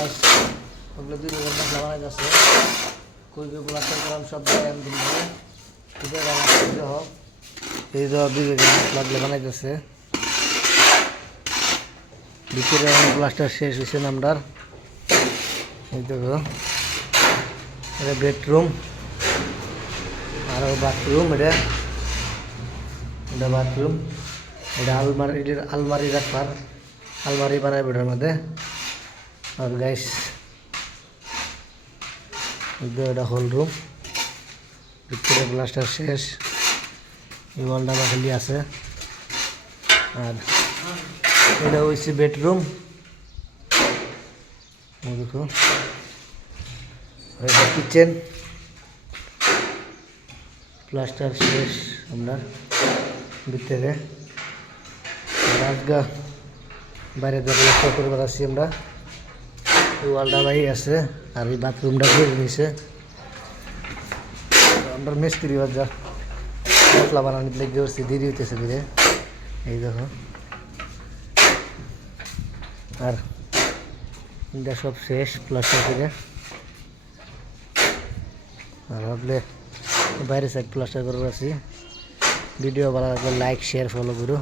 Guys ওগুলো দুই রকম মশলা বানাই যাচ্ছে কইবে প্লাস্টার করাম সব জায়গায় আমি দিন ঠিক আছে হোক এই যে দুই রকম মশলা বানাই যাচ্ছে ভিতরে প্লাস্টার শেষ হয়েছে নামটার এই দেখো এটা বেডরুম আর বাথরুম এটা বাথরুম এটা আলমারি রাখবার আলমারি বানায় বেটার মধ্যে আর গাইস এটা হল রুম ভিতরে প্লাস্টার শেষ এই ওয়ালটা খালি আছে আর এটা হচ্ছে বেডরুম দেখো এটা কিচেন প্লাস্টার শেষ আমরা ভিতরে রাজগা বাইরে প্লাস্টার করে বেড়াচ্ছি আমরা এই ওয়ালটা বাই আছে আর এই বাথরুমটা করে নিয়েছে আমরা মিস্ত্রি বাজার মশলা বানানোর লেগে করছি দেরি হইতেছে ধীরে এই দেখো আর এটা সব শেষ প্লাস্টার করে আর ভাবলে বাইরে সাইড প্লাস্টার করে আছি ভিডিও ভালো লাগলে লাইক শেয়ার ফলো করো।